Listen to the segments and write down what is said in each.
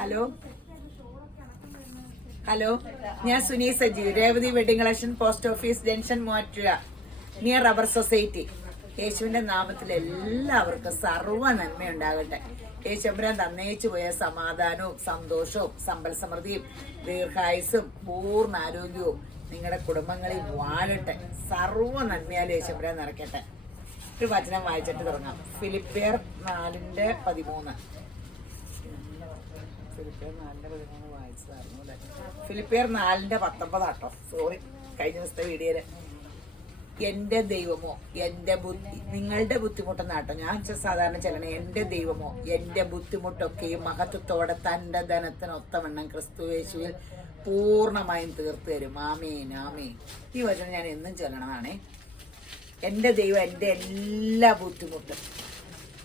Hello hello, ഞാൻ Suni Sajeev, Revathi wedding collection, post office junction, Muvattupuzha, near rubber society. യേശുവിന്റെ നാമത്തിൽ എല്ലാവർക്കും സർവ്വ നന്മയുണ്ടാകട്ടെ. യേശുമ്പുരാൻ തന്നേച്ചു പോയ സമാധാനവും സന്തോഷവും സമ്പൽ സമൃദ്ധിയും ദീർഘായുസും പൂർണ്ണ ആരോഗ്യവും നിങ്ങളുടെ കുടുംബങ്ങളിൽ വാഴട്ടെ. സർവ്വ നന്മയാൽ യേശുമ്പുരാൻ നിറയ്ക്കട്ടെ. ഒരു വചനം വായിച്ചിട്ട് തുടങ്ങാം. ഫിലിപ്പിയർ 4:13. വായിച്ചതായിരുന്നു അല്ലേ? ഫിലിപ്പിയർ 4:19 ആട്ടോ. സോറി, കഴിഞ്ഞ ദിവസത്തെ വീഡിയോയില് എന്റെ ദൈവമോ എന്റെ ബുദ്ധി, നിങ്ങളുടെ ബുദ്ധിമുട്ടെന്നാട്ടോ ഞാൻ സാധാരണ ചെല്ലണേ. എന്റെ ദൈവമോ എന്റെ ബുദ്ധിമുട്ടൊക്കെയും മഹത്വത്തോടെ തന്റെ ധനത്തിനൊത്തവണ്ണം ക്രിസ്തുയേശുവിൽ പൂർണ്ണമായും തീർത്തു തരും. ആമേൻ ആമേൻ. ഈ വചനം ഞാൻ എന്നും ചെല്ലണതാണേ. എൻ്റെ ദൈവം എൻ്റെ എല്ലാ ബുദ്ധിമുട്ടും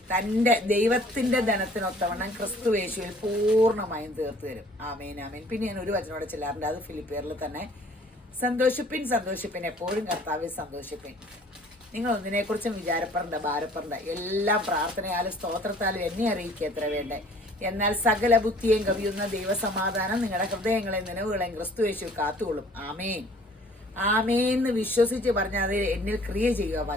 തൻ്റെ ദൈവത്തിൻ്റെ ധനത്തിനൊത്തവണ്ണം ക്രിസ്തുയേശുവിൽ പൂർണ്ണമായും തീർത്തു തരും. ആമേൻ ആമേൻ. പിന്നെ ഞാൻ ഒരു വചനോടെ ചെല്ലാറുണ്ട്, അത് ഫിലിപ്പിയറിൽ തന്നെ. സന്തോഷിപ്പിൻ സന്തോഷിപ്പിൻ, എപ്പോഴും കർത്താവിൽ സന്തോഷിപ്പിൻ. നിങ്ങൾ ഒന്നിനെക്കുറിച്ചും വിചാരപ്പെടണ്ട, ഭാരപ്പെടണ്ട. എല്ലാം പ്രാർത്ഥനയാലും സ്തോത്രത്താലും എന്നെ അറിയിക്കുക എത്ര വേണ്ടേ. എന്നാൽ സകല ബുദ്ധിയെയും കവിയുന്ന ദൈവസമാധാനം നിങ്ങളുടെ ഹൃദയങ്ങളെയും നിലവുകളെയും ക്രിസ്തുയേശു കാത്തുകൊള്ളും. ആമേൻ ആമേന്ന് വിശ്വസിച്ച് പറഞ്ഞാൽ അത് എന്നിൽ ക്രിയ ചെയ്യുക.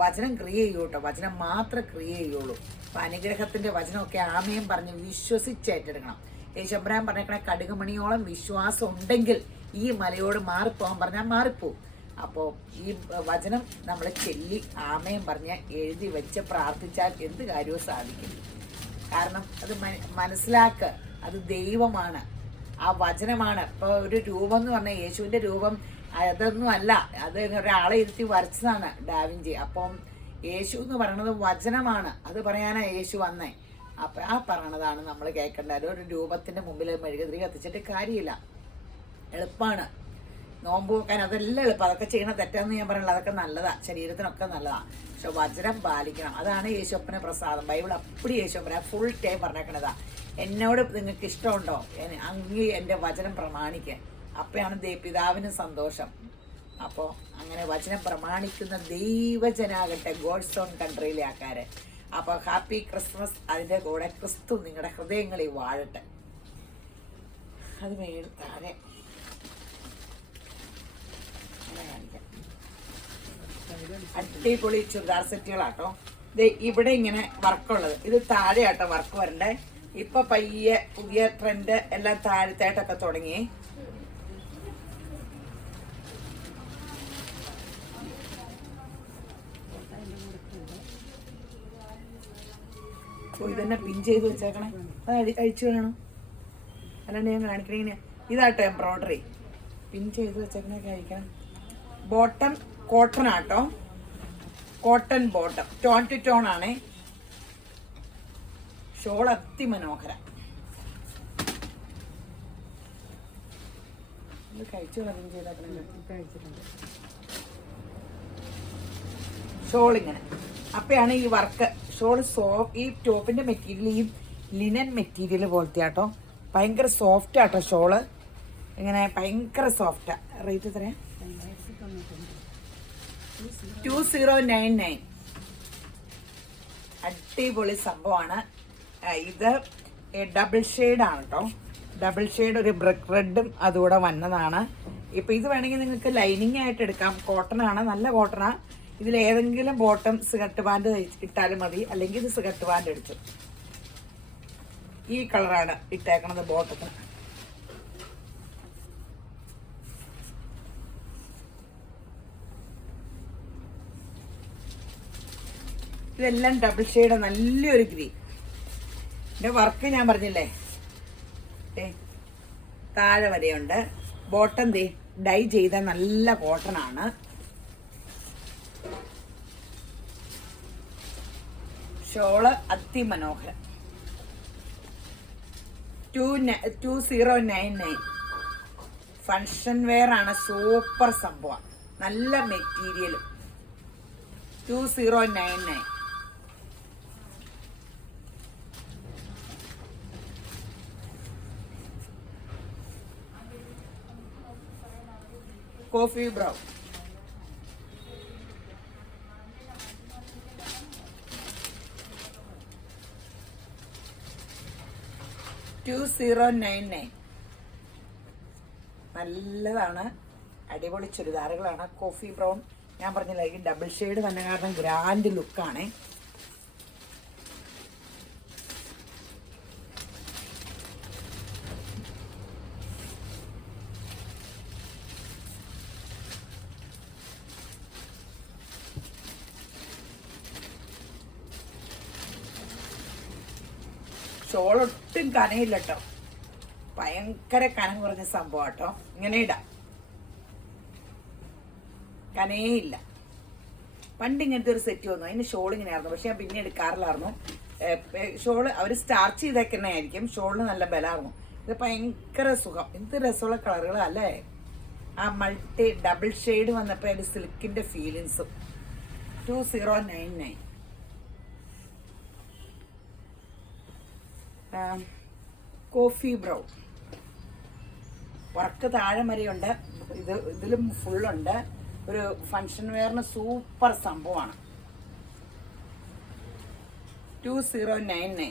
വചനം ക്രിയ ചെയ്യൂ കേട്ടോ. വചനം മാത്രം ക്രിയ ചെയ്യുള്ളൂ. അപ്പൊ അനുഗ്രഹത്തിന്റെ വചനമൊക്കെ ആമേൻ പറഞ്ഞ് വിശ്വസിച്ച് ഏറ്റെടുക്കണം. യേശുബ്രാൻ പറഞ്ഞേക്കണേ, കടുകുമണിയോളം വിശ്വാസം ഉണ്ടെങ്കിൽ ഈ മലയോട് മാറിപ്പോകാൻ പറഞ്ഞാൽ മാറിപ്പോവും. അപ്പോൾ ഈ വചനം നമ്മൾ ചെല്ലി ആമേൻ പറഞ്ഞ് എഴുതി വെച്ച് പ്രാർത്ഥിച്ചാൽ എന്ത് കാര്യവും സാധിക്കും. കാരണം അത് മനസ്സിലാക്കുക, അത് ദൈവമാണ്, ആ വചനമാണ്. ഇപ്പോൾ ഒരു രൂപം എന്ന് പറഞ്ഞാൽ യേശുവിൻ്റെ രൂപം അതൊന്നും അല്ല, അത് ഒരാളെ ഇരുത്തി വരച്ചതാണ് ഡാവിഞ്ചി. അപ്പം യേശു എന്ന് പറയണത് വചനമാണ്. അത് പറയാനാ യേശു വന്നേ. അപ്പം ആ പറയണതാണ് നമ്മൾ കേൾക്കേണ്ടത്. ഒരു രൂപത്തിൻ്റെ മുമ്പിൽ മെഴുകുതിരി കത്തിച്ചിട്ട് കാര്യമില്ല. എളുപ്പമാണ് നോമ്പ് വെക്കാൻ, അതെല്ലാം എളുപ്പം. അതൊക്കെ ചെയ്യണ തെറ്റാന്ന് ഞാൻ പറയുന്നത്, അതൊക്കെ നല്ലതാണ്, ശരീരത്തിനൊക്കെ നല്ലതാണ്. പക്ഷെ വചനം പാലിക്കണം. അതാണ് യേശുപ്പന് പ്രസാദം. ബൈബിൾ അപ്പടി യേശുപ്പന ഫുൾ ടൈം പറഞ്ഞേക്കണതാ. എന്നോട് നിങ്ങൾക്ക് ഇഷ്ടമുണ്ടോ അങ്ങ് എൻ്റെ വചനം പ്രമാണിക്കാൻ, അപ്പോഴാണ് പിതാവിന് സന്തോഷം. അപ്പോൾ അങ്ങനെ വചനം പ്രമാണിക്കുന്ന ദൈവജനാകട്ടെ, ഗോഡ്സ് ഓൺ കൺട്രിയിലെ ആൾക്കാര്. അപ്പോൾ ഹാപ്പി ക്രിസ്മസ്. അതിൻ്റെ കൂടെ ക്രിസ്തു നിങ്ങളുടെ ഹൃദയങ്ങളിൽ വാഴട്ടെ. അത് താഴെ അടിപൊളി ചുരിദാർ സെറ്റുകളാട്ടോ. ഇവിടെ ഇങ്ങനെ വർക്കുള്ളത്, ഇത് താഴെ ആട്ടോ വർക്ക് വരണ്ടേ. ഇപ്പൊ പയ്യെ പുതിയ ട്രെൻഡ് എല്ലാം താഴത്തായിട്ടൊക്കെ തുടങ്ങി. ഇതന്നെ പിൻ ചെയ്ത് വെച്ചേക്കണേ, അത് അഴിച്ചു വേണം, അല്ലാണ്ട് ഞാൻ കാണിക്കണേ. ഇങ്ങനെ ഇതാട്ടോ എംബ്രോയിഡറി, പിൻ ചെയ്ത് വെച്ചേക്കണൊക്കെ അഴിക്കണം. ബോട്ടം കോട്ടൺ ആട്ടോ, cotton bottom, tone to tone ആണേ. ഷോൾ അതിമനോഹര. കഴിച്ചു ചെയ്തിട്ടുണ്ട് ഷോൾ ഇങ്ങനെ. അപ്പയാണ് ഈ വർക്ക്. ഷോൾ ഈ ടോപ്പിന്റെ മെറ്റീരിയൽ ഈ ലിനൻ മെറ്റീരിയൽ പോലത്തെ ആട്ടോ. ഭയങ്കര സോഫ്റ്റ് ആട്ടോ ഷോള്. ഇങ്ങനെ ഭയങ്കര സോഫ്റ്റാ. റേറ്റ് എത്രയാ? 2099. അടിപൊളി സംഭവമാണ് ഇത്. ഡബിൾ ഷെയ്ഡാണ് കേട്ടോ. ഡബിൾ ഷെയ്ഡ് ഒരു ബ്രിക്ക് റെഡും അതുകൂടെ വന്നതാണ്. ഇപ്പം ഇത് വേണമെങ്കിൽ നിങ്ങൾക്ക് ലൈനിങ് ആയിട്ട് എടുക്കാം. കോട്ടൺ ആണ്, നല്ല കോട്ടണാ. ഇതിൽ ഏതെങ്കിലും ബോട്ടം സിഗരറ്റ് പാൻറ് ഇട്ടാലും മതി, അല്ലെങ്കിൽ ഇത് സിഗരറ്റ് പാൻറ് അടിച്ചു. ഈ കളറാണ് ഇട്ടേക്കണത് ബോട്ടത്തിന്. ഇതെല്ലാം ഡബിൾ ഷെയ്ഡ്, നല്ലൊരു ഗ്രീൻ. ഇതിൻ്റെ വർക്ക് ഞാൻ പറഞ്ഞില്ലേ, താഴെ വരെയുണ്ട്. ബോട്ടം ഡൈ ചെയ്ത നല്ല കോട്ടൺ ആണ്. ഷോള് അതിമനോഹരം. 2099. ഫങ്ഷൻ വെയർ ആണ്, സൂപ്പർ സംഭവം, നല്ല മെറ്റീരിയൽ. 2099. Coffee brown. 2099. നല്ലതാണ്, അടിപൊളി ചുരിദാറുകളാണ്. കോഫി ബ്രൗൺ ഞാൻ പറഞ്ഞില്ല, ഈ ഡബിൾ ഷെയ്ഡ് തന്നെ കാരണം ഗ്രാൻഡ് ലുക്കാണ്. ഷോളൊട്ടും കനയില്ല കേട്ടോ, ഭയങ്കര കനം കുറഞ്ഞ സംഭവം കേട്ടോ. ഇങ്ങനെ ഇടാം, കനയില്ല. പണ്ട് ഇങ്ങനത്തെ ഒരു സെറ്റ് വന്നു, അതിന് ഷോൾ ഇങ്ങനെ ആയിരുന്നു, പക്ഷെ ഞാൻ പിന്നെ എടുക്കാറില്ലായിരുന്നു. ഷോള് അവർ സ്റ്റാർച്ച് ചെയ്തേക്കന്നെ ആയിരിക്കും. ഷോളിന് നല്ല ബലമായിരുന്നു. ഇത് ഭയങ്കര സുഖം. എന്ത് രസമുള്ള കളറുകളല്ലേ. ആ മൾട്ടി ഡബിൾ ഷെയ്ഡ് വന്നപ്പോൾ അതിൻ്റെ സിൽക്കിൻ്റെ ഫീലിങ്സും. 2099. കോഫി ബ്രൗൺ വർക്ക് താഴെ വരെയുണ്ട്. ഇതിലും ഫുള്ളുണ്ട്. ഒരു ഫങ്ഷൻ വെയറിന് സൂപ്പർ സംഭവമാണ്. 2099.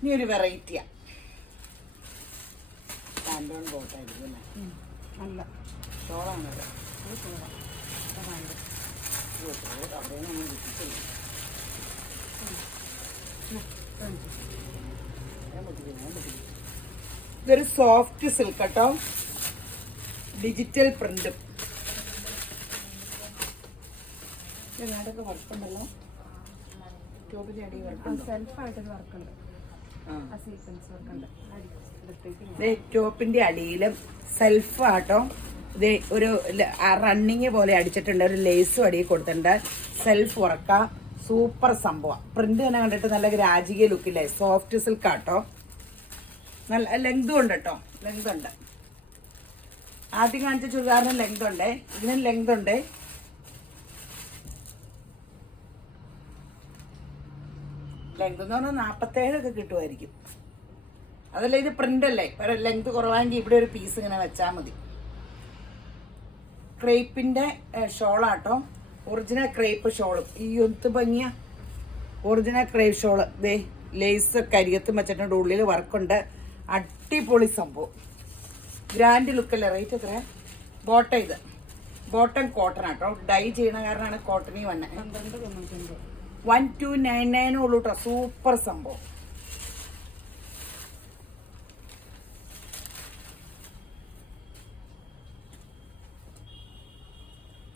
ഇനി ഒരു വെറൈറ്റിയാ. പാൻറ്റോൺ ബോട്ടായിരിക്കും അല്ലേ? നല്ല ഷോളാണത്. ഇതൊരു സോഫ്റ്റ് സിൽക്ക് കേട്ടോ, ഡിജിറ്റൽ പ്രിന്റും. ഇതിനകത്തൊക്കെ വർക്കുണ്ടല്ലോ. ടോപ്പിന്റെ അടി വർക്കുണ്ട്, സെൽഫായിട്ടൊരു വർക്കുണ്ട്. ടോപ്പിന്റെ അടിയിലും സെൽഫ് ആട്ടോ. ഇത് ഒരു റണ്ണിങ് പോലെ അടിച്ചിട്ടുണ്ട്. ഒരു ലേസും അടിയിൽ കൊടുത്തിട്ടുണ്ട്. സെൽഫ് വർക്ക, സൂപ്പർ സംഭവം. പ്രിന്റ് തന്നെ കണ്ടിട്ട് നല്ല രാജകീയ ലുക്കില്ലേ. സോഫ്റ്റ് സിൽക്ക് ആട്ടോ. നല്ല ലെങ്തും ഉണ്ട് കേട്ടോ, ലെങ്ത് ഉണ്ട്. ആദ്യം കാണിച്ച ചുരിദാറിന് ലെങ്ത് ഉണ്ട്, ഇതിനും ലെങ്ത് ഉണ്ട്. ലെങ്ത് എന്ന് പറഞ്ഞാൽ 47 കിട്ടുമായിരിക്കും. അതല്ല, ഇത് പ്രിന്റ് അല്ലേ, ലെങ്ത് കുറവാണെങ്കിൽ ഇവിടെ ഒരു പീസ് ഇങ്ങനെ വെച്ചാൽ മതി. ക്രേപ്പിന്റെ ഷോളാട്ടോ, ഒറിജിനൽ ക്രേപ്പ് ഷോളും. ഈ ഒത്ത് ഭംഗിയ ഒറിജിനൽ ക്രേപ്പ് ഷോള്. ദേ ലേസ് കരിയത്തും വെച്ചിട്ടുണ്ട്, ഉള്ളിൽ വർക്കുണ്ട്. അടിപൊളി സംഭവം, ഗ്രാൻഡ് ലുക്കല്ലേ. റേറ്റ് എത്ര? ബോട്ടം, ഇത് ബോട്ടം കോട്ടൺ ആട്ടോ. ഡൈ ചെയ്യണ കാരണമാണ് കോട്ടണി വന്നെ. 1299 ഉള്ളൂ കേട്ടോ. സൂപ്പർ സംഭവം.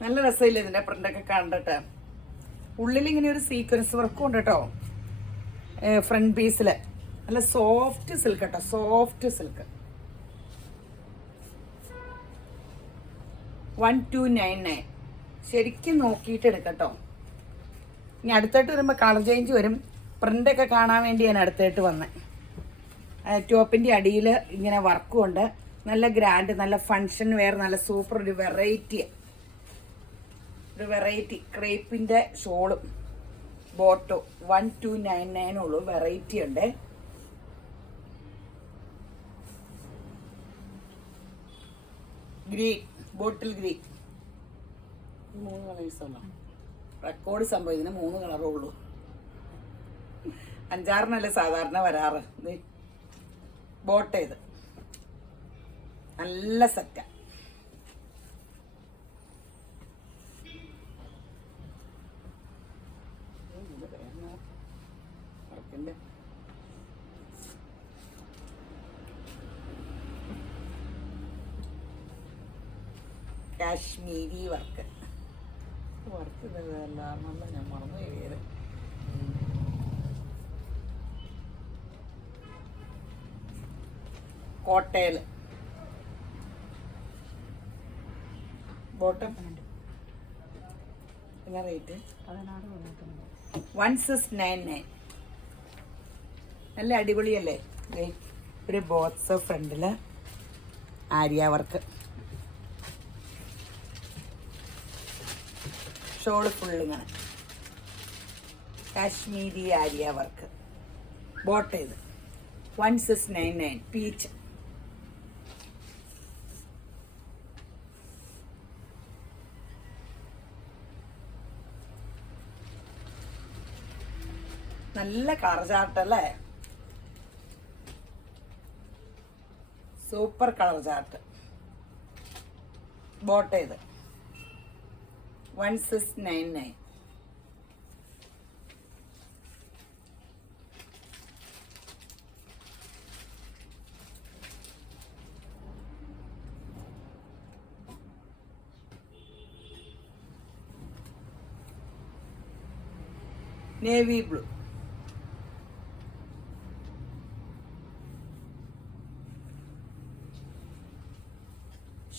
നല്ല രസമില്ല ഇതിന്റെ പ്രിന്റൊക്കെ കണ്ടിട്ട്. ഉള്ളിൽ ഇങ്ങനെ ഒരു സീക്വൻസ് വർക്കും ഉണ്ട് കേട്ടോ. ഫ്രണ്ട് പീസില് നല്ല സോഫ്റ്റ് സിൽക്ക് കേട്ടോ, സോഫ്റ്റ് സിൽക്ക്. 1299. ശരിക്കും നോക്കിയിട്ട് എടുക്കട്ടോ. ഇനി അടുത്തായിട്ട് വരുമ്പോൾ കളർ ചേഞ്ച് വരും. പ്രിൻ്റൊക്കെ കാണാൻ വേണ്ടി ഞാൻ അടുത്തായിട്ട് വന്നത്. ടോപ്പിൻ്റെ അടിയിൽ ഇങ്ങനെ വർക്കും ഉണ്ട്. നല്ല ഗ്രാൻഡ്, നല്ല ഫങ്ഷൻ വെയർ, നല്ല സൂപ്പർ ഒരു വെറൈറ്റി ക്രേപ്പിൻ്റെ ഷോളും ബോട്ടോ. 1299 ഉള്ളൂ. വെറൈറ്റി ഉണ്ട്. Green, bottle green. 3 കളേഴ്സല്ലോ. റെക്കോർഡ് സംഭവം. ഇതിന് 3 കളറേ ഉള്ളൂ. 5-6 സാധാരണ വരാറ്. ബോട്ട ഇത് നല്ല സെറ്റാ. കാശ്മീരി വർക്ക് ഇതെല്ലാം ഞാൻ മറന്നു പോയത്. കോട്ടയിൽ ബോട്ടം എന്നാ റേറ്റ്? 1699. നല്ല അടിപൊളിയല്ലേ. ഒരു ബോക്സ് ഫ്രണ്ടിൽ ആര്യ വർക്ക്, ഷോള് ഫുള്ളിങ്ങനെ കാശ്മീരി ആര്യ വർക്ക്, ബോട്ട് ഇത് 1699 പീച്ച്. നല്ല കളർ ചാർട്ടല്ലേ, സൂപ്പർ കളർ ചാർട്ട്. ബോട്ട് ഇത് 1699. നേവി ബ്ലൂ,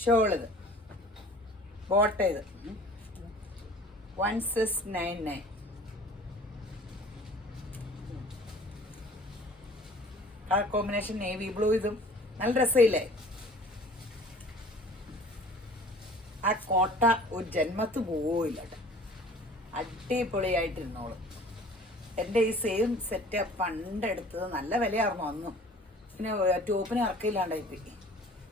ഷോൾ ഇത്, ബോട്ട് ഇത് 1699. കളർ കോമ്പിനേഷൻ നേവി ബ്ലൂ, ഇതും നല്ല രസമില്ലേ. ആ കോട്ട ഒരു ജന്മത്ത് പോവില്ല കേട്ടോ, അടിപൊളിയായിട്ടിരുന്നോളും. എൻ്റെ ഈ സെയിം സെറ്റ് പണ്ടെടുത്തത് നല്ല വിലയായിരുന്നു അന്നും, പിന്നെ ടോപ്പിന് ഇറക്കില്ലാണ്ടായിപ്പോയി.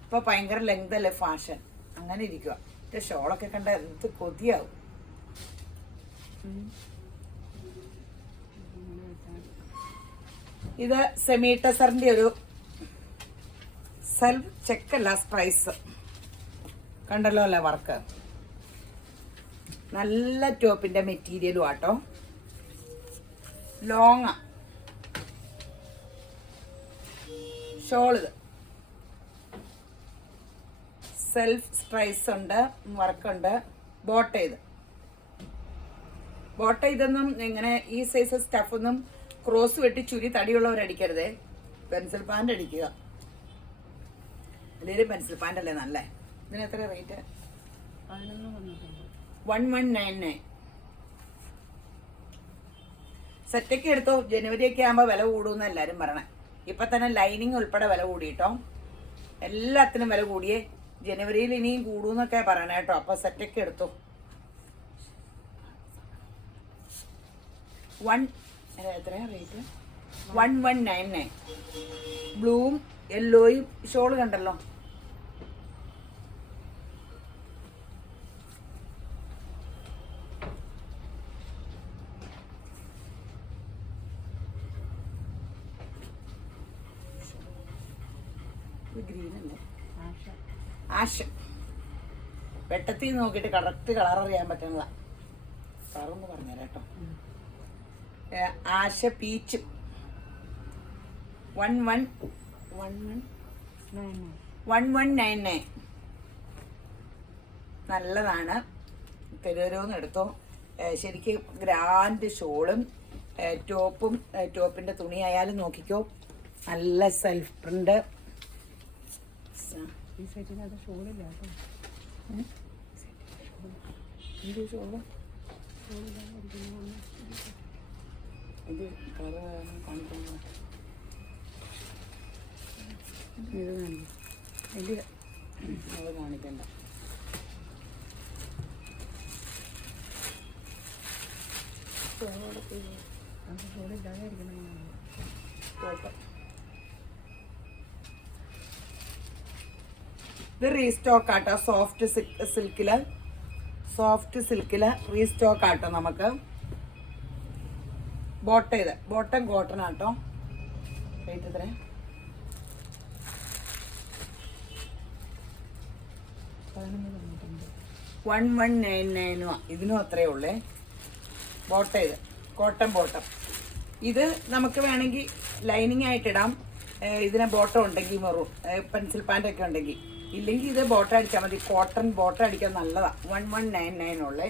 ഇപ്പോൾ ഭയങ്കര ലെങ്ത് അല്ലേ ഫാഷൻ, അങ്ങനെ ഇരിക്കുക. എൻ്റെ ഷോളൊക്കെ കണ്ട എന്ത് കൊതിയാവും. ഇത് സെമി ടെസറിൻ്റെ ഒരു സെൽഫ് ചെക്കല്ല, സ്ട്രൈസ് കണ്ടല്ലോ അല്ലേ വർക്ക്. നല്ല ടോപ്പിൻ്റെ മെറ്റീരിയലും ആട്ടോ, ലോങ്ങാ. ഷോളിത് സെൽഫ് സ്ട്രൈസ് ഉണ്ട്, വർക്കുണ്ട്. ബോട്ട് ചെയ്ത്, ബോട്ട് ഇതൊന്നും ഇങ്ങനെ ഈ സൈസ് സ്റ്റഫൊന്നും ക്രോസ് വെട്ടി ചുരി തടിയുള്ളവരടിക്കരുതേ, പെൻസിൽ പാൻ്റ് അടിക്കുക. അല്ലെങ്കിൽ പെൻസിൽ പാൻ്റ് അല്ലേ നല്ലേ. ഇതിന് എത്ര റേറ്റ്? 1199. സെറ്റൊക്കെ എടുത്തോ, ജനുവരി ഒക്കെ ആകുമ്പോൾ വില കൂടുമെന്ന് എല്ലാവരും പറയണേ. ഇപ്പം തന്നെ ലൈനിങ് ഉൾപ്പെടെ വില കൂടിയിട്ടോ, എല്ലാത്തിനും വില കൂടിയേ. ജനുവരിയിൽ ഇനിയും കൂടുമെന്നൊക്കെ പറയണേ കേട്ടോ. അപ്പോൾ സെറ്റൊക്കെ എടുത്തോ. എത്രയാ റേറ്റ്? 1199. ബ്ലൂവും യെല്ലോയും ഷോള് കണ്ടല്ലോ. ഗ്രീൻ അല്ലേ, ആഷ്. വെട്ടത്തിൽ നോക്കിയിട്ട് കറക്റ്റ് കളർ അറിയാൻ പറ്റുന്നതാ. കളറൊന്ന് പറഞ്ഞുതരാം കേട്ടോ. ആഷ പീച്ച് 1199. നല്ലതാണ്, തരുവരോന്ന് എടുത്തോ. ശരിക്കും ഗ്രാൻഡ് ഷോളും ടോപ്പും, ടോപ്പിൻ്റെ തുണിയായാലും നോക്കിക്കോ, നല്ല സെൽഫ് പ്രിന്റ്. ഈ സെറ്റിനകത്ത് ഷോളില്ല കേട്ടോ. എന്ത് ഷോള്? ഇത് കളർ കാണിക്കുന്നു, ഇത് ഇത് അത് കാണിക്കണ്ട. ഇത് റീസ്റ്റോക്ക് ആട്ടോ, സോഫ്റ്റ് സിൽക്കില് റീസ്റ്റോക്ക് ആട്ടോ നമുക്ക്. ബോട്ടം ഇത്, ബോട്ടം കോട്ടൺ ആട്ടോ. റേറ്റ് എത്ര? 1199. ഇതിനും അത്രയേ ഉള്ളേ. ബോട്ടം ഇത്, കോട്ടൺ ബോട്ടം. ഇത് നമുക്ക് വേണമെങ്കിൽ ലൈനിങ് ആയിട്ടിടാം. ഇതിന് ബോട്ടം ഉണ്ടെങ്കിൽ മെറൂൺ പെൻസിൽ പാൻ്റൊക്കെ ഉണ്ടെങ്കിൽ. ഇല്ലെങ്കിൽ ഇത് ബോട്ടം അടിച്ചാൽ മതി. കോട്ടൺ ബോട്ടം അടിക്കാൻ നല്ലതാണ്. 1199 ഉള്ളേ.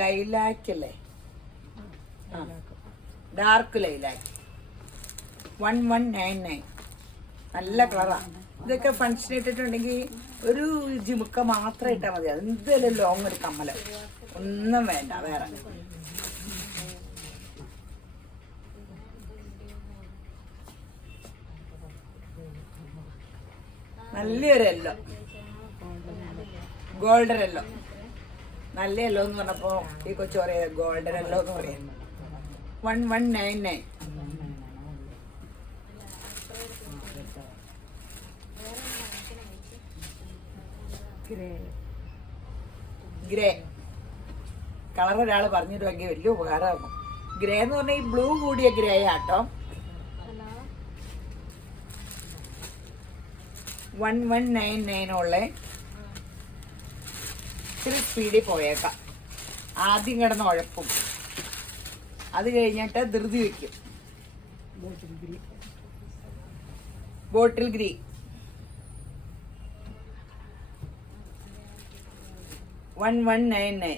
ലൈലാക്ക് അല്ലേ, ഡാർക്ക് ലൈലാക്ക് 1199. നല്ല കളറാണ്. ഇതൊക്കെ ഫങ്ഷൻ ഇട്ടിട്ടുണ്ടെങ്കിൽ ഒരു ജിമുക്ക മാത്രം ഇട്ടാൽ മതി. എന്തെങ്കിലും ലോങ് ഒരു കമ്മല് ഒന്നും വേണ്ട വേറെ. നല്ലൊരു യെല്ലോ, ഗോൾഡൻ യെല്ലോ. നല്ല യെല്ലോ എന്ന് പറഞ്ഞപ്പോ ഈ കൊച്ചു പറയാ ഗോൾഡൻ യെല്ലോ എന്ന് പറയാം. 1199. ഗ്രേ കളർ ഒരാൾ പറഞ്ഞിട്ട് ഭയങ്കര വലിയ ഉപകാരമായിരുന്നു. ഗ്രേ എന്ന് പറഞ്ഞാൽ ഈ ബ്ലൂ കൂടിയ ഗ്രേ ആട്ടോ. 1199 ഉള്ള ഇത്തിരി സ്പീഡിൽ പോയേക്കാം. ആദ്യം കിടന്ന് ഉഴപ്പും, അത് കഴിഞ്ഞിട്ട് ധൃതി വയ്ക്കും. ബോട്ടിൽ ഗ്രീ $1199.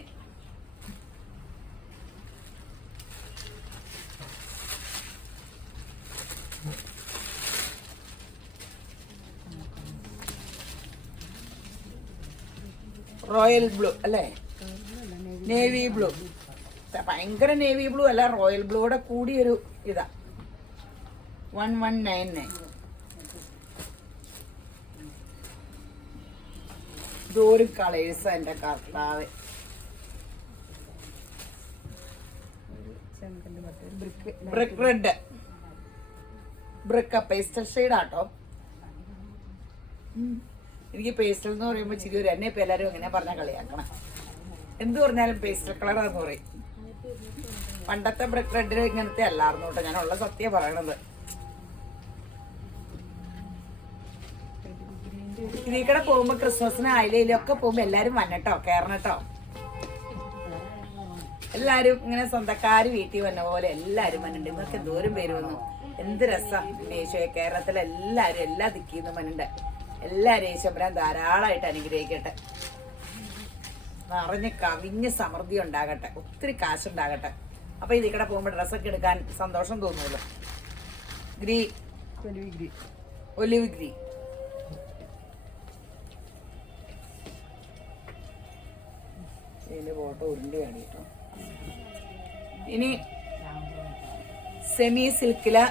റോയൽ ബ്ലൂ അല്ലേ, നേവി ബ്ലൂ. ഭയങ്കര നേവി ബ്ലൂ അല്ല, റോയൽ ബ്ലൂടെ കൂടിയൊരു ഇതാ. 1199. ഇതൊരു കളേഴ്സ് എൻ്റെ കർത്താവ്. ബ്രിക്ക് റെഡ്, ബ്രിക്ക് പേസ്റ്റൽ ഷെയ്ഡാട്ടോ. എനിക്ക് പേസ്റ്റൽ എന്ന് പറയുമ്പോൾ ചിരി ഒരു എന്നെ ഇപ്പം എല്ലാവരും എങ്ങനെ പറഞ്ഞാൽ കളിയാക്കണം. എന്ത് പറഞ്ഞാലും പേസ്റ്റൽ കളറാന്ന് പറയും. പണ്ടത്തെ ബ്രിക്ക് റെഡിന് ഇങ്ങനത്തെ അല്ലായിരുന്നു കേട്ടോ, ഞാനുള്ള സത്യം പറയണത്. ഇതിൽക്കൂടെ പോകുമ്പോ ക്രിസ്മസിന് അയിലയിലൊക്കെ പോകുമ്പോ എല്ലാരും വന്നട്ടോ, കയറണട്ടോ. എല്ലാരും ഇങ്ങനെ സ്വന്തക്കാര് വീട്ടിൽ വന്ന പോലെ എല്ലാരും വന്നിട്ടുണ്ട്. ഇന്നൊക്കെ എന്തോരം പേര് വന്നു, എന്ത് രസം. യേശുവെ കേരളത്തിലെ എല്ലാരും എല്ലാ ദിക്കിന്നും വന്നിട്ടുണ്ട്. എല്ലാരും യേശുമ്പരാൻ ധാരാളമായിട്ട് അനുഗ്രഹിക്കട്ടെ. നിറഞ്ഞ് കവിഞ്ഞ് സമൃദ്ധി ഉണ്ടാകട്ടെ, ഒത്തിരി കാശുണ്ടാകട്ടെ. അപ്പൊ ഇതിൽക്കൂടെ പോകുമ്പോ ഡ്രസ്സൊക്കെ എടുക്കാൻ സന്തോഷം തോന്നുള്ളൂ. ഗ്രീ, ഒലിവ് ഗ്രീ. ഇതിന്റെ ഫോട്ടോ ഉരുണ്ടിയാണ് കേട്ടോ. ഇനി സെമി സിൽക്കില്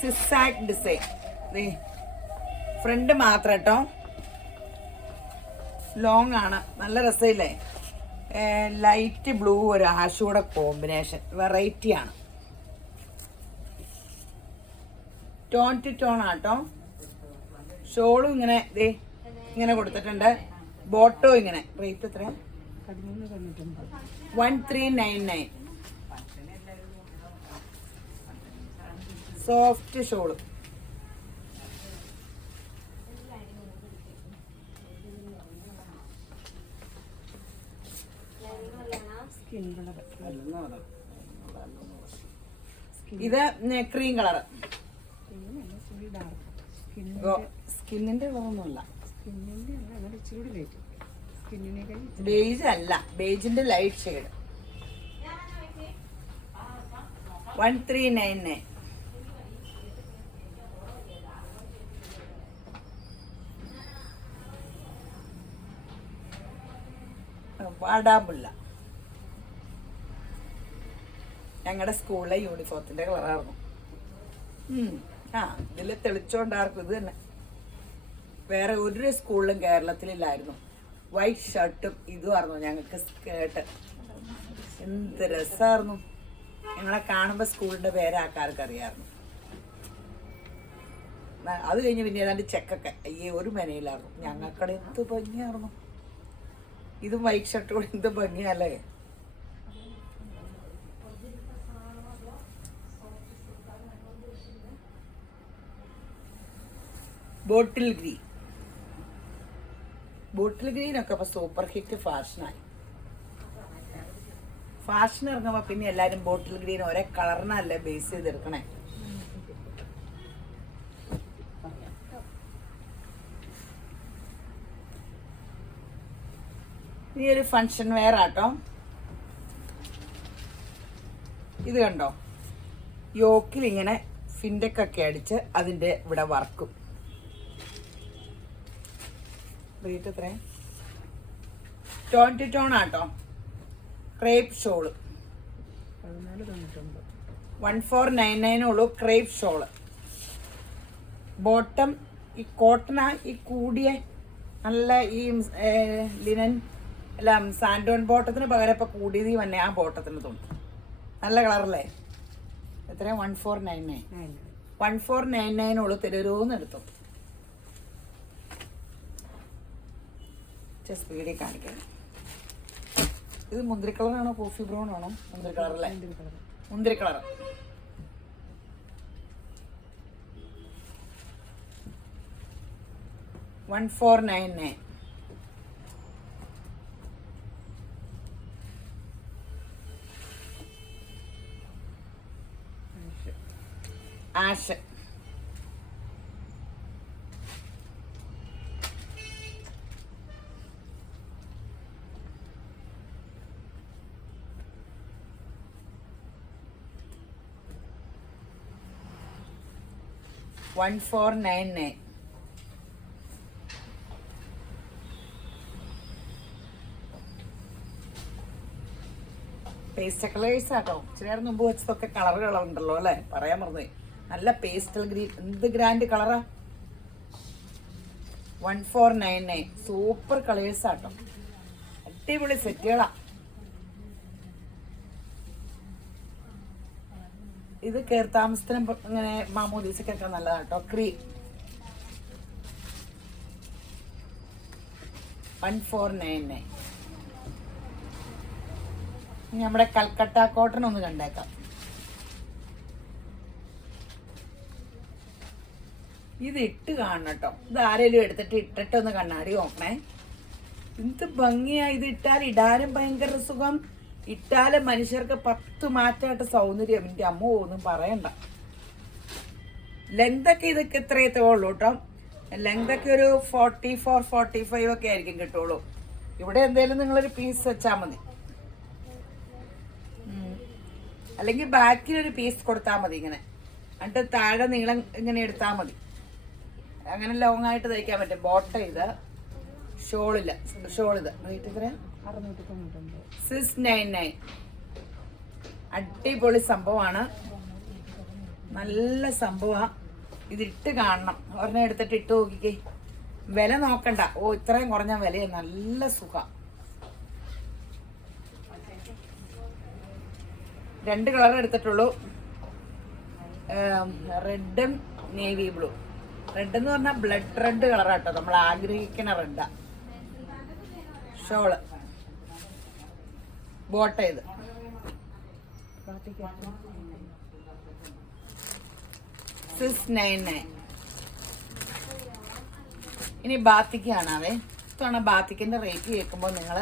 സിസാക് ഡിസൈൻ. ഫ്രണ്ട് മാത്രം കേട്ടോ, ലോങ് ആണ്. നല്ല രസമില്ലേ? ലൈറ്റ് ബ്ലൂ ഒരു ആഷൂടെ കോമ്പിനേഷൻ, വെറൈറ്റി ആണ്. ടോൺ ടു ടോൺ ആട്ടോ. ഷോളും ഇങ്ങനെ ഇങ്ങനെ കൊടുത്തിട്ടുണ്ട്. ബോട്ടോ ഇങ്ങനെ. റേറ്റ് എത്ര? 1399. Soft shawl. ഇത് ക്രീം കളറ്. സ്കിന്നിന്റെ കളറൊന്നുമല്ല, ബേജ് അല്ല, ബേജിന്റെ ലൈറ്റ് ഷെയ്ഡ്. 1399. വാടാമുല്ല. ഞങ്ങളുടെ സ്കൂളിലെ യൂണിഫോമത്തിന്റെ കളറായിരുന്നു. ഇതിൽ തെളിച്ചോണ്ടാർക്കും ഇത് തന്നെ. വേറെ ഒരു സ്കൂളിലും കേരളത്തിലില്ലായിരുന്നു. വൈറ്റ് ഷർട്ടും ഇതുമായിരുന്നു ഞങ്ങൾക്ക് സ്കേർട്ട്. എന്ത് രസമായിരുന്നു. ഞങ്ങളെ കാണുമ്പോൾ സ്കൂളിന്റെ പേര് ആൾക്കാർക്ക് അറിയാമായിരുന്നു. അത് കഴിഞ്ഞ് പിന്നെ ഏതാണ്ട് ചെക്കൊക്കെ അയ്യേ ഒരു മെനയിലായിരുന്നു. ഞങ്ങൾക്കടെ എന്ത് ഭംഗിയായിരുന്നു. ഇതും വൈറ്റ് ഷർട്ടും കൂടെ എന്ത് ഭംഗിയല്ലേ. Bottle green. ബോട്ടിൽ ഗ്രീനൊക്കെ ഇപ്പൊ സൂപ്പർ ഹിറ്റ് ഫാഷനായി. ഫാഷൻ ഇറങ്ങുമ്പോ പിന്നെ എല്ലാരും ബോട്ടിൽ ഗ്രീൻ ഒരേ കളറിനല്ലേ ബേസ് ചെയ്തെടുക്കണേ. ഈ ഒരു ഫങ്ഷൻ വെയർ ആട്ടോ. ഇത് കണ്ടോ, യോക്കിൽ ഇങ്ങനെ ഫിൻഡെക്കൊക്കെ അടിച്ച് അതിന്റെ ഇവിടെ വർക്കും. റേറ്റ് എത്രയാ? 20 ടോൺ ആട്ടോ. ക്രേപ്പ് ഷോള് 1499 ഉള്ളൂ. Crepe shawl. ബോട്ടം ഈ കോട്ടണ, ഈ കൂടിയ നല്ല ഈ ലിനൻ അല്ല സാൻഡോൺ ബോട്ടത്തിന് പകരം ഇപ്പം കൂടിയത് തന്നെ ആ ബോട്ടത്തിന് തോന്നും. നല്ല കളറല്ലേ? എത്രയാ? 1499 ഉള്ളൂ. തരുമോന്ന് എടുത്തു. സ്പീഡിൽ കാണിക്കാം. ഇത് മുന്തിരി കളറാണോ കോഫി ബ്രൗൺ ആണോ? മുന്തിരി കളറല്ലേ? മുന്തിരി കളർ. $1499. ആഷ്. $1499. പേസ്റ്റൽ കളേഴ്സ് ആട്ടോ. ഇച്ചിരി മുമ്പ് വെച്ചതൊക്കെ കളറുകളുണ്ടല്ലോ അല്ലേ? പറയാൻ മറന്നു. നല്ല പേസ്റ്റൽ ഗ്രീൻ. എന്ത് ഗ്രാൻഡ് കളറാ. 1499. സൂപ്പർ കളേഴ്സ് ആട്ടോ. അടിപൊളി സെറ്റുകളാ. ഇത് കേർത്താമസത്തിനും ഇങ്ങനെ മാമോദീസക്കൊക്കെ നല്ലതാട്ടോ. ക്രീം 1499. നമ്മുടെ കൽക്കട്ട കോട്ടൺ ഒന്ന് കണ്ടേക്കാം. ഇത് ഇട്ട് കാണണം കേട്ടോ. ഇത് ആരെങ്കിലും എടുത്തിട്ട് ഇട്ടിട്ടൊന്ന് കണ്ണാടി നോക്കണേ. എന്ത് ഭംഗിയാ. ഇത് ഇട്ടാൽ ഇടാനും ഭയങ്കര സുഖം. ഇട്ടാലും മനുഷ്യർക്ക് 10 മാറ്റായിട്ട് സൗന്ദര്യം. എൻ്റെ അമ്മ ഒന്നും പറയണ്ട. ലെങ്തൊക്കെ ഇതൊക്കെ ഇത്രയത്തേ ഉള്ളൂ കേട്ടോ. ലെങ്തൊക്കെ ഒരു 44, 45 ഒക്കെ ആയിരിക്കും കിട്ടുള്ളൂ. ഇവിടെ എന്തേലും നിങ്ങളൊരു പീസ് വെച്ചാൽ മതി. അല്ലെങ്കിൽ ബാക്കിലൊരു പീസ് കൊടുത്താൽ മതി. ഇങ്ങനെ എന്നിട്ട് താഴെ നീളം ഇങ്ങനെ എടുത്താൽ മതി. അങ്ങനെ ലോങ് ആയിട്ട് തയ്ക്കാൻ പറ്റും. ബോട്ടം ഇത്. ഷോളില്ല. ഷോളിത് റേറ്റ് എത്രയാ? 699. അടിപൊളി സംഭവമാണ്. നല്ല സംഭവമാണ്. ഇതിട്ട് കാണണം. ഒരെണ്ണം എടുത്തിട്ട് ഇട്ട് നോക്കിക്കേ. വില നോക്കണ്ട. ഓ ഇത്രയും കുറഞ്ഞ വിലയെ നല്ല സുഖം. 2 കളർ എടുത്തിട്ടുള്ളൂ. റെഡും നേവി ബ്ലൂ. റെഡ് എന്ന് പറഞ്ഞാൽ ബ്ലഡ് റെഡ് കളറാട്ടോ. നമ്മൾ ആഗ്രഹിക്കുന്ന റെഡാ. ഷോള് ബോട്ട ഇത്. $699. ഇനി ബാത്തിക്ക് കാണാവേ. ഇത്തവണ ബാത്തിക്കിന്റെ റേറ്റ് കേൾക്കുമ്പോൾ നിങ്ങൾ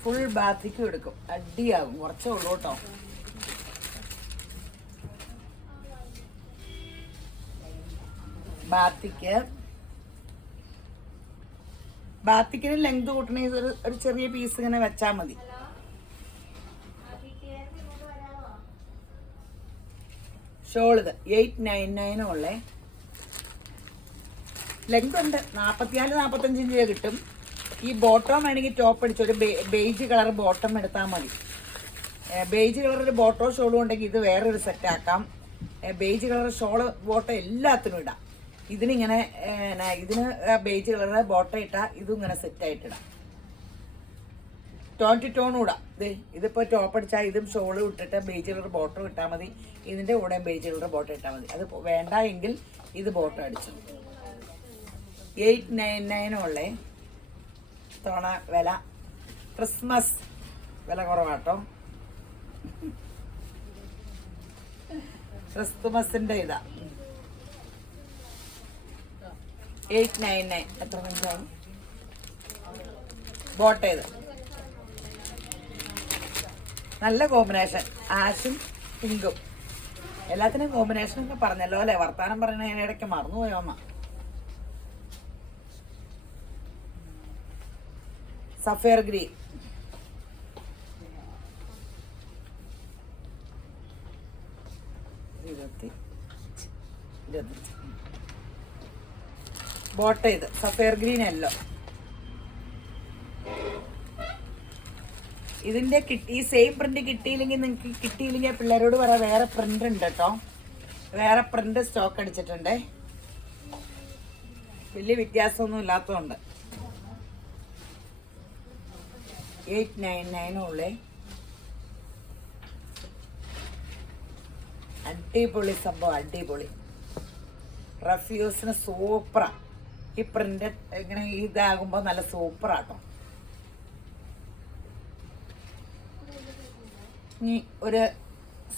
ഫുൾ ബാത്തിക്കും എടുക്കും. അടിയാകും. കുറച്ചേ ഉള്ളൂ കേട്ടോ. ബാത്തിക്കിന് ലെങ്ത് കൂട്ടണേ. ഒരു ചെറിയ പീസ് ഇങ്ങനെ വെച്ചാൽ മതി. ഷോളിത് 899 ഉള്ളേ. ലെങ്ത് ഉണ്ട്. 44-45 ഇഞ്ച് കിട്ടും. ഈ ബോട്ടം വേണമെങ്കിൽ ടോപ്പ് അടിച്ച് ഒരു ബേജ് കളർ ബോട്ടം എടുത്താൽ മതി. ബേജ് കളർ ഒരു ബോട്ടോ ഷോളും ഉണ്ടെങ്കിൽ ഇത് വേറൊരു സെറ്റ് ആക്കാം. ബേജ് കളർ ഷോള് ബോട്ടം എല്ലാത്തിനും ഇടാം. ഇതിനിങ്ങനെ ഇതിന് ബേജ് കളർ ബോട്ടം ഇട്ടാൽ ഇതും ഇങ്ങനെ സെറ്റായിട്ടിടാം. 20 ടോൺ ഇടാം. ഇതിപ്പോൾ ടോപ്പ് അടിച്ചാൽ ഇതും ഷോളും ഇട്ടിട്ട് ബേജ് കളർ ബോട്ടം ഇട്ടാൽ മതി. ഇതിൻ്റെ കൂടെ ബേജ് കളർ ബോട്ടം ഇട്ടാൽ മതി. അത് വേണ്ട എങ്കിൽ ഇത് ബോട്ടം അടിച്ചു. 899 ഉള്ളേ. തവണ വില. ക്രിസ്മസ് വില കുറവാട്ടോ. ക്രിസ്തുമസിൻ്റെ ഇതാ 899. എത്ര മിനിറ്റാവും? ബോട്ട ഇത് നല്ല കോമ്പിനേഷൻ. ആഷും പിങ്കും എല്ലാത്തിനും കോമ്പിനേഷൻ ഒക്കെ പറഞ്ഞല്ലോ അല്ലേ? വർത്താനം പറഞ്ഞ ഇടയ്ക്ക് മറന്നുപോയോമ്മ. Sapphire green. ബോട്ട് ചെയ്ത് സഫയർ ഗ്രീൻ യെല്ലോ. ഇതിന്റെ ഈ സെയിം പ്രിന്റ് കിട്ടിയില്ലെങ്കിൽ നിങ്ങൾക്ക് കിട്ടിയില്ലെങ്കിൽ പിള്ളേരോട് പറയാം, വേറെ പ്രിന്റ് ഉണ്ട് കേട്ടോ. വേറെ പ്രിന്റ് സ്റ്റോക്ക് അടിച്ചിട്ടുണ്ട്. വലിയ വ്യത്യാസമൊന്നും ഇല്ലാത്തതുകൊണ്ട് 899 ഉള്ളേ. അടിപൊളി സംഭവം, അടിപൊളി. റഫ്യൂസിന് സൂപ്പറാ. ഈ പ്രിന്റ് ഇങ്ങനെ ഇതാകുമ്പോൾ നല്ല സൂപ്പറാട്ടോ. ഇനി ഒരു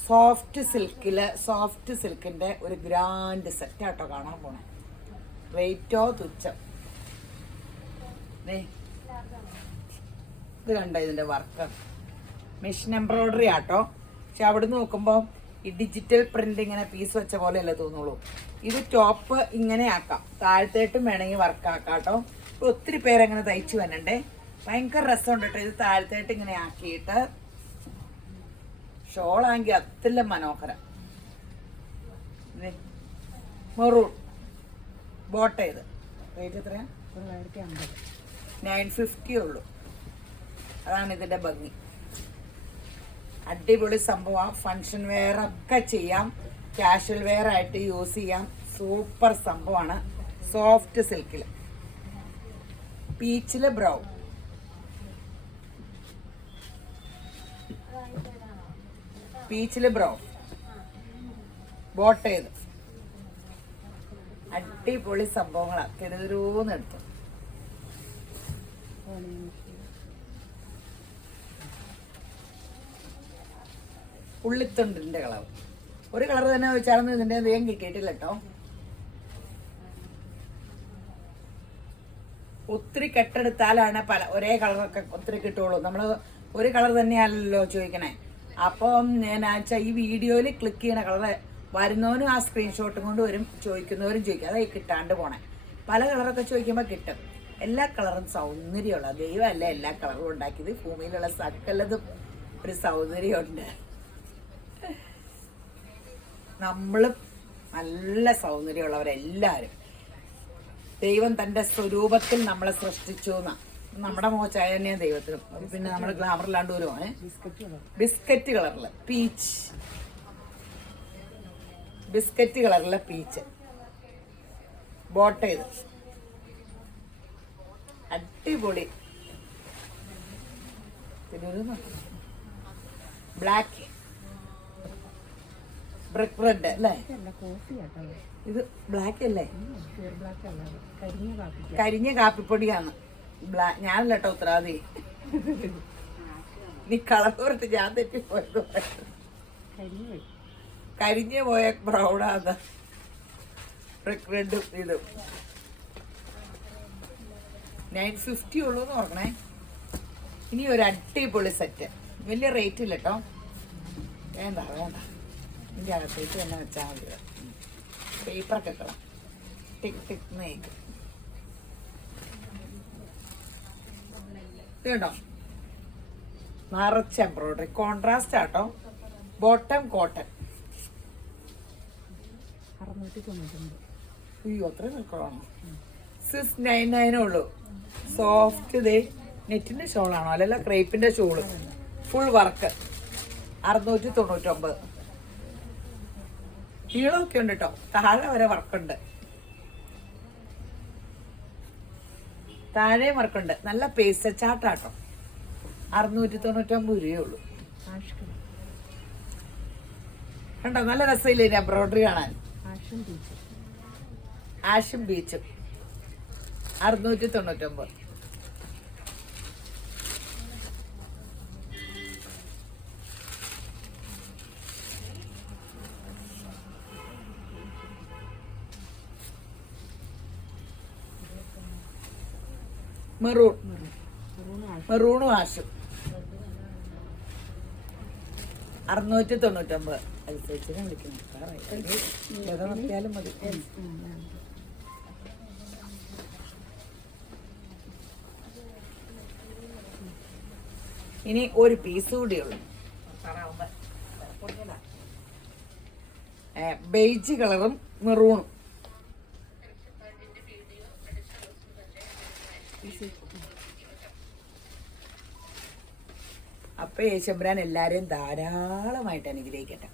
സോഫ്റ്റ് സിൽക്കിന്റെ ഒരു ഗ്രാൻഡ് സെറ്റ് ആട്ടോ കാണാൻ പോണേ. റേറ്റോ തുച്ഛം. ഇത് കണ്ടോ ഇതിന്റെ വർക്ക്, മെഷീൻ എംബ്രോയിഡറി ആട്ടോ. പക്ഷെ അവിടെ നിന്ന് നോക്കുമ്പോൾ ഈ ഡിജിറ്റൽ പ്രിന്റ് ഇങ്ങനെ പീസ് വെച്ച പോലെയല്ലേ തോന്നുള്ളൂ. ഇത് ടോപ്പ് ഇങ്ങനെ ആക്കാം, താഴത്തേട്ടും വേണമെങ്കിൽ വർക്ക് ആക്കാം കേട്ടോ. ഇപ്പൊ ഒത്തിരി പേരങ്ങനെ തയ്ച്ചു വരണ്ടേ, ഭയങ്കര രസമുണ്ട് കേട്ടോ. ഇത് താഴത്തേട്ട് ഇങ്ങനെ ആക്കിയിട്ട് ഷോളാണെങ്കിൽ അത്തില്ല മനോഹരം. മെറൂൺ ബോട്ട് ചെയ്ത് റേറ്റ് എത്രയാ? 950 ഉള്ളൂ. അതാണ് ഇതിന്റെ ഭംഗി. അടിപൊളി സംഭവം. ഫങ്ഷൻ വെയർ ഒക്കെ ചെയ്യാം, കാഷ്വൽ വെയർ ആയിട്ട് യൂസ് ചെയ്യാം. സൂപ്പർ സംഭവമാണ്. സോഫ്റ്റ് സിൽക്കിൽ പീച്ചില് ബ്രൗൺ. ബോട്ട് ചെയ്ത് അടിപൊളി സംഭവങ്ങളാ. തിരുതിരൂന്ന് എടുത്തു. ഉള്ളിത്തുണ്ടിന്റെ കളർ, ഒരു കളർ തന്നെ വെച്ചാലൊന്നും ഇതിന്റെ അധികം കിട്ടിയിട്ടില്ല കേട്ടോ. ഒത്തിരി കെട്ടെടുത്താലാണ് ഒരേ കളറൊക്കെ ഒത്തിരി കിട്ടുള്ളൂ. നമ്മൾ ഒരു കളർ തന്നെയാണല്ലോ ചോദിക്കണേ. അപ്പം ഞാൻ ഈ വീഡിയോയിൽ ക്ലിക്ക് ചെയ്യണ കളർ വരുന്നവനും ആ സ്ക്രീൻഷോട്ടും കൊണ്ട് വരും, ചോദിക്കുന്നവരും ചോദിക്കും. അതായി കിട്ടാണ്ട് പോണേ. പല കളറൊക്കെ ചോദിക്കുമ്പോൾ കിട്ടും. എല്ലാ കളറും സൗന്ദര്യമുള്ള ദൈവമല്ല എല്ലാ കളറും ഉണ്ടാക്കിയത്. ഭൂമിയിലുള്ള സകലതും ഒരു സൗന്ദര്യമുണ്ട്. നമ്മളും നല്ല സൗന്ദര്യമുള്ളവരെല്ലാവരും. ദൈവം തൻ്റെ സ്വരൂപത്തിൽ നമ്മളെ സൃഷ്ടിച്ചു എന്നാ. നമ്മുടെ മോച്ചായ തന്നെയാണ് ദൈവത്തിനും. പിന്നെ നമ്മൾ ഗ്ലാമറിലാണ്ട് വരുവാണ്. ബിസ്ക്കറ്റ് കളറില് പീച്ച് ബോട്ട് ചെയ്ത് അടിപൊളി. ബ്ലാക്ക് ബ്രിക്ക് റെഡ് അല്ലേ? ഇത് ബ്ലാക്ക് അല്ലേ? കരിഞ്ഞ കാപ്പിപ്പൊടിയാണ്. ഞാനല്ല കേട്ടോ ഉത്തരവാദി. നീ കളർ പറഞ്ഞിട്ട് ഞാൻ തെറ്റിപ്പോയത്. കരിഞ്ഞു പോയ ബ്രൗണാണ്. ബ്രിക്ക് റെഡും ഇതും 950 ഉള്ളൂ എന്ന് പറഞ്ഞേ. ഇനി ഒരു അടിപൊളി സെറ്റ്. വലിയ റേറ്റ് ഇല്ല കേട്ടോ. വേണ്ട ഇതിൻ്റെ അകത്തേക്ക് തന്നെ വെച്ചാൽ മതി. പേപ്പറൊക്കെ കളാം. ടിക് ടിക് മേക്ക്. ഇത് കേട്ടോ, നിറച്ച് എംബ്രോയിഡറി കോൺട്രാസ്റ്റ് ആട്ടോ. Bottom cotton 699. അയ്യോ അത്രയും നിൽക്കണോ? 699 ഉള്ളൂ. സോഫ്റ്റ് ഇതേ നെറ്റിന്റെ ഷോളാണോ അല്ലല്ല ക്രേപ്പിന്റെ ഷോള് ഫുൾ വർക്ക് 699. നീളമൊക്കെ ഉണ്ട് കേട്ടോ, താഴെ വരെ വർക്കുണ്ട്. താഴെ വർക്കുണ്ട്. നല്ല പേസ്റ്റ് ചാട്ടാട്ടോ. 699 രൂപയുള്ളൂ. കണ്ടോ നല്ല രസമില്ലേ എംബ്രോയിഡറി കാണാൻ. ആഷും ബീച്ചും 699. മെറൂണും ആഷും 699. അനുസരിച്ച് വിളിക്കുന്നു മതി. ഇനി ഒരു പീസ് കൂടിയുള്ളൂ. ബേജ് കളറും മെറൂണും അപ്പൊ യേശുമ്പരാൻ എല്ലാരെയും ധാരാളമായിട്ട് അനുഗ്രഹിക്കട്ടെ.